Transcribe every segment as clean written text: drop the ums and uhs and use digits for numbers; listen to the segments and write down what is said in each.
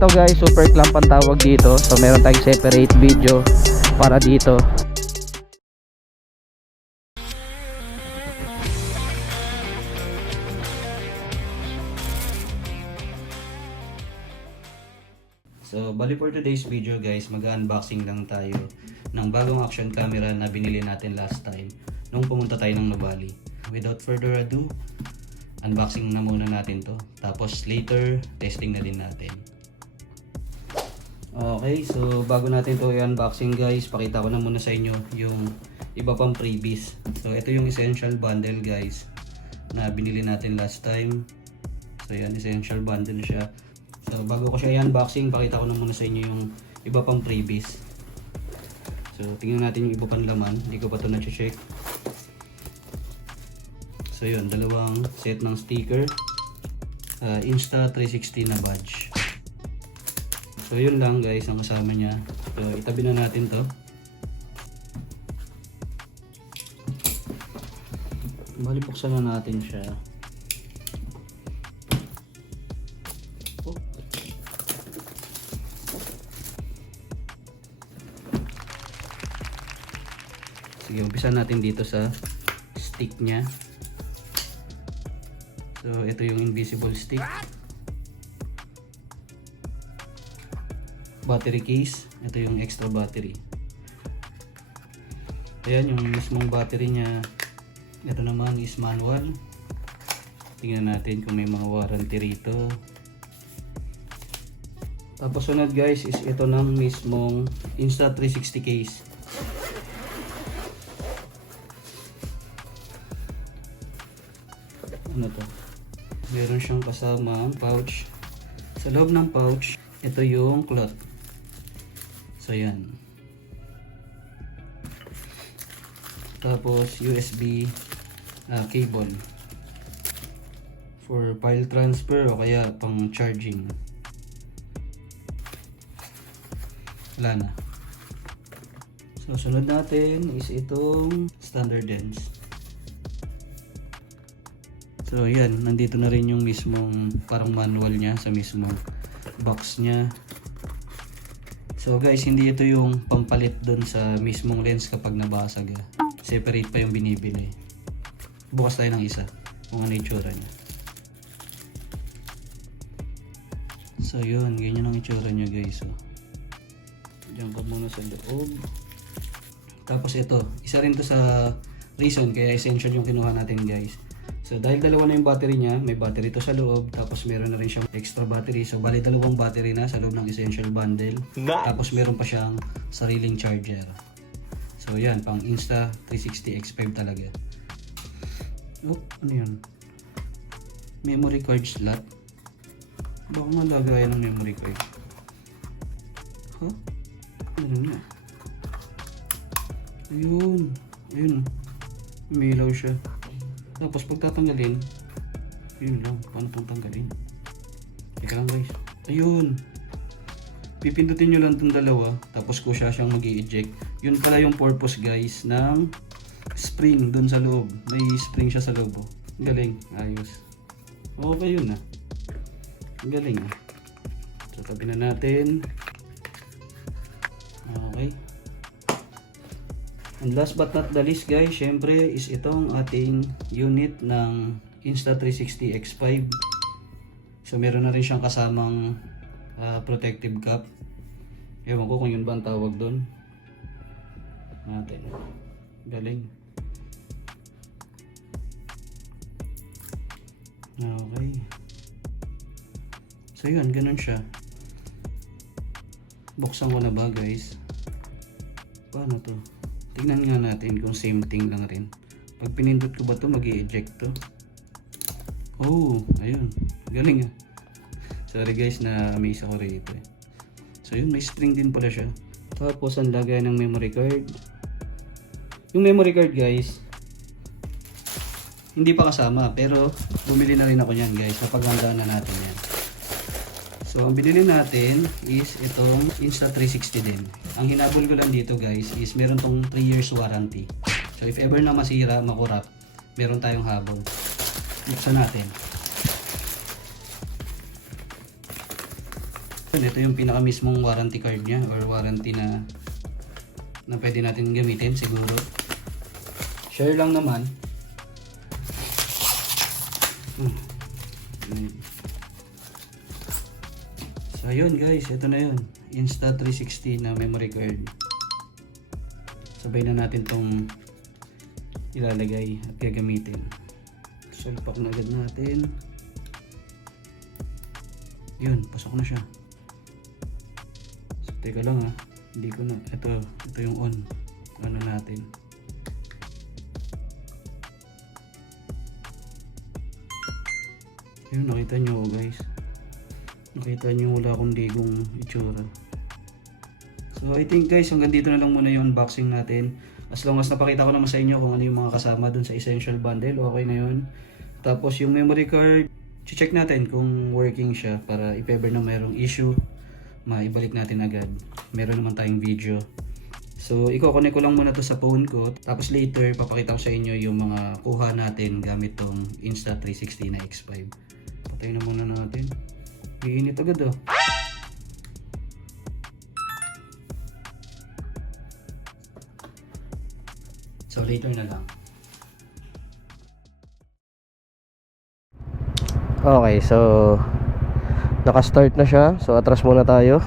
to guys, super clamp ang tawag dito. So meron tayong separate video para dito. So, bali for today's video guys, mag-unboxing lang tayo ng bagong action camera na binili natin last time nung pumunta tayo ng Nuvali. Without further ado, unboxing na muna natin to. Tapos later, testing na din natin. Okay, so bago natin to i-unboxing guys, pakita ko na muna sa inyo yung iba pang freebies. So, ito yung essential bundle guys na binili natin last time. So, yan, essential bundle siya. So, bago ko siya i-unboxing, pakita ko na muna sa inyo yung iba pang freebies. So, tingnan natin yung iba pang laman. Hindi ko pa ito na-check. So, yun. Dalawang set ng sticker. Insta360 na badge. So, yun lang guys ang kasama niya. So, itabi na natin to. Bali, buksan na natin siya. Sige, umpisa natin dito sa stick niya. So, ito yung invisible stick. Battery case. Ito yung extra battery. Ayan, yung mismong battery niya. Ito naman is manual. Tingnan natin kung may mga warranty rito. Tapos sunod guys is ito ng mismong Insta360 case. Ano to? Meron siyang kasamang pouch. Sa loob ng pouch, ito yung cloth. So yan. Tapos USB cable for file transfer o kaya pang charging. Wala na. So sunod natin is itong standard lens. So yan, nandito na rin yung mismong parang manual niya sa mismong box niya. So guys, hindi ito yung pampalit doon sa mismong lens kapag nabasag. Separate pa yung binibili. Bukas tayo ng isa kung ano itsura niya. So yun, ganyan ang itsura niya guys. So, diyan ka muna sa loob. Tapos ito, isa rin to sa reason kaya essential yung kinuha natin guys. So dahil dalawa na yung battery niya, may battery to sa loob, tapos meron na rin siyang extra battery. So bali dalawang battery na sa loob ng essential bundle. Nice. Tapos meron pa siyang sariling charger. So yan, pang Insta360 X5 talaga. Oh, ano yun? Memory card slot. Baka malagayan ng memory card. Huh? Ano na? Ayun. Ayun. Umilaw siya. Tapos pag tatanggalin, yun lang, paano itong tanggalin? Teka lang guys, ayun, pipindutin nyo lang itong dalawa, tapos ko siya siyang mag-i-eject. Yun pala yung purpose guys ng spring dun sa loob. May spring siya sa loob. Oh. Galing, ayos. Okay yun ah. Galing ah. So tabi na natin. Okay. And last but not the least guys, syempre is itong ating unit ng Insta360 X5. So meron na rin siyang kasamang protective cap. Ewan ko kung yun ba ang tawag doon. Natin. Galing. Okay. So yun, ganun siya. Buksan ko na ba guys? Paano to? Tingnan nga natin kung same thing lang rin. Pag pinindot ko ba to, mag-i-eject to. Oh, ayun. Galing ah. Sorry guys na amaze ako rito eh. So yun, may string din pala siya. Tapos ang lagay ng memory card. Yung memory card guys, hindi pa kasama. Pero bumili na rin ako yan guys. Napaghandaan na natin yan. So ang binili natin is itong Insta360 din. Ang hinabol ko lang dito guys is meron tong 3 years warranty. So if ever na masira, makurap, meron tayong habol. Buksan natin. Ito yung pinaka mismong warranty card niya or warranty na pwede natin gamitin siguro. Share lang naman. So ayun guys, ito na yun. Insta360 na memory card. Sabay na natin tong ilalagay at gagamitin. Salpak na agad natin. Yun, pasok na siya. So, teka lang ha. Hindi ko na. Ito yung on. Ano natin. Yun, nakita nyo guys. Nakita nyo wala akong digong itsura. So I think guys, hanggang dito na lang muna yung unboxing natin. As long as napakita ko naman sa inyo kung ano yung mga kasama dun sa essential bundle, okay na yun. Tapos yung memory card, check natin kung working siya para if ever na mayroong issue, maibalik natin agad. Meron naman tayong video. So i-connect ko lang muna to sa phone ko. Tapos later, papakita ko sa inyo yung mga kuha natin gamit tong Insta360 na X5. Patayin na muna natin. Iinit agad oh. So later na lang. Okay, so naka-start na siya. So atras muna tayo.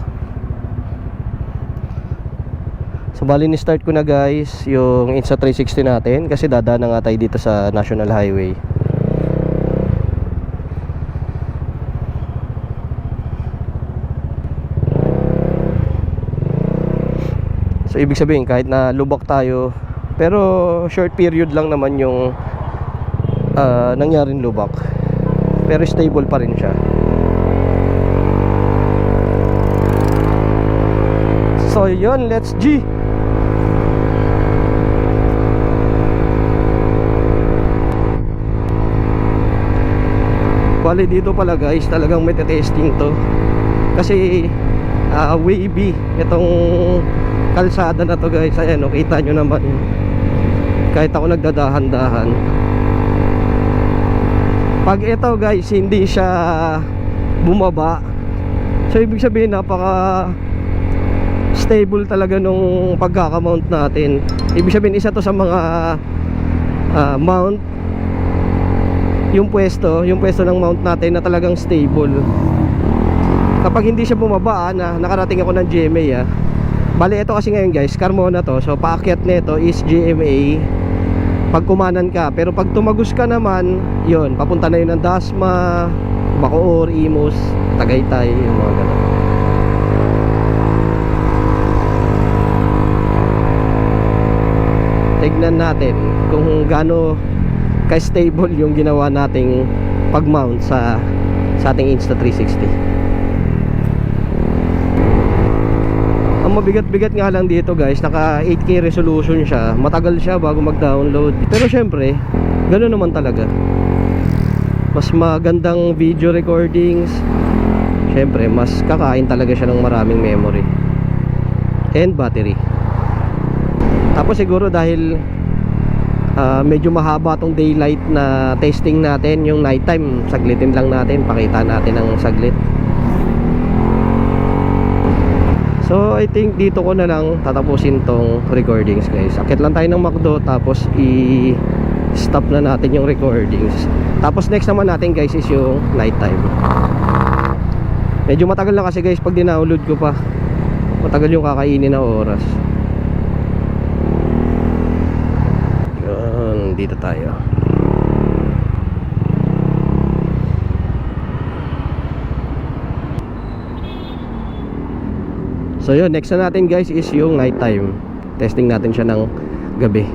So bali ni-start ko na guys yung Insta360 natin kasi dadaan na nga tayo dito sa National Highway. So ibig sabihin kahit na lubak tayo, pero short period lang naman yung nangyaring lubak, pero stable pa rin siya. So yun, let's G. Bali dito pala guys, talagang may testing to. Kasi wavy itong kalsada na to guys. Ayan o, kita nyo naman. Kahit ako nagdadahan-dahan, pag ito guys hindi siya bumaba, so ibig sabihin napaka stable talaga nung pagkakamount natin. Ibig sabihin isa to sa mga mount, yung pwesto ng mount natin na talagang stable. Kapag hindi siya bumaba, nakarating ako ng GMA bali ito kasi ngayon guys, Carmona to. So paakyat nito is GMA pag kumanan ka. Pero pag tumagos ka naman, yun, papunta na yun ng Dasma, Bacoor, Imus, Tagaytay, yung mga ganun. Tignan natin kung gaano ka-stable yung ginawa nating pag-mount sa ating Insta360. Ang mabigat-bigat nga lang dito guys, naka 8K resolution siya. Matagal siya bago mag-download. Pero syempre, gano'n naman talaga. Mas magandang video recordings. Syempre, mas kakain talaga siya ng maraming memory and battery. Tapos siguro dahil medyo mahaba tong daylight na testing natin, yung nighttime saglitin lang natin, pakita natin ng saglit. So I think dito ko na lang tatapusin tong recordings guys. Akit lang tayo ng McDo, tapos i-stop na natin yung recordings. Tapos next naman natin guys is yung nighttime. Medyo matagal na kasi guys pag dinownload ko pa. Matagal yung kakainin na oras. Yun, dito tayo. So yun, next na natin guys is yung night time. Testing natin siya ng gabi.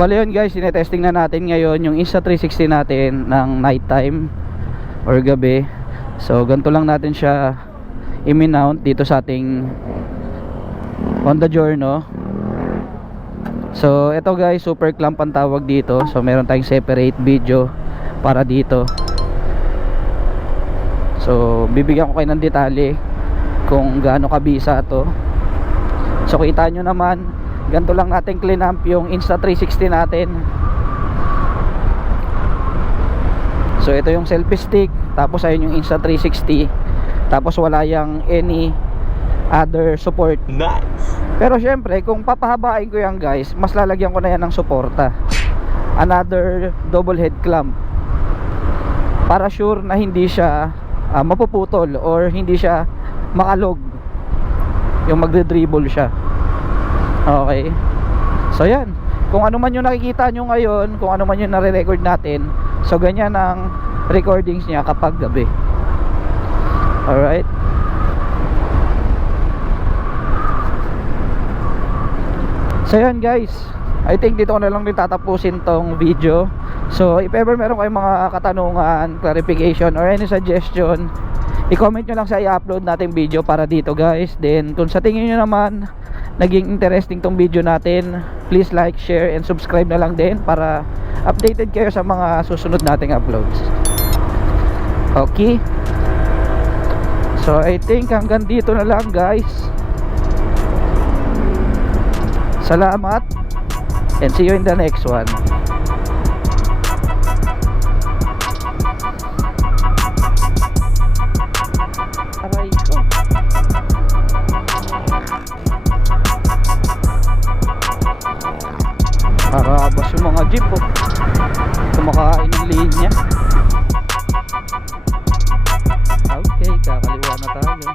Bale yun guys, tinetesting na natin ngayon yung Insta360 natin ng night time or gabi. So ganito lang natin siya i-mount dito sa ating Honda Giorno. So ito guys, super clamp ang tawag dito. So meron tayong separate video para dito. So bibigyan ko kayo ng detalye kung gaano kabisa to. So kita nyo naman, ganito lang natin clamp yung Insta360 natin. So ito yung selfie stick, tapos ayun yung Insta360, tapos wala yung any other support. Nice. Pero syempre kung papahabain ko yan guys, mas lalagyan ko na yan ng suporta, another double head clamp, para sure na hindi siya mapuputol or hindi siya makalog, yung magde-dribble siya. Okay, so yan, kung ano man yung nakikita nyo ngayon, kung ano man yung nare-record natin, so ganyan ang recordings niya kapag gabi. Alright, so yan guys, I think dito ko na lang din tatapusin tong video. So if ever meron kayong mga katanungan, clarification or any suggestion, i-comment nyo lang sa i-upload natin video para dito guys. Then kung sa tingin nyo naman naging interesting tong video natin, please like, share and subscribe na lang din para updated kayo sa mga susunod nating uploads. Okay, so I think hanggang dito na lang guys. Salamat and see you in the next one. Aray ko. Karabas yung mga jeep oh. Kumakain ng linya. Okay, kakaliwa na tayo.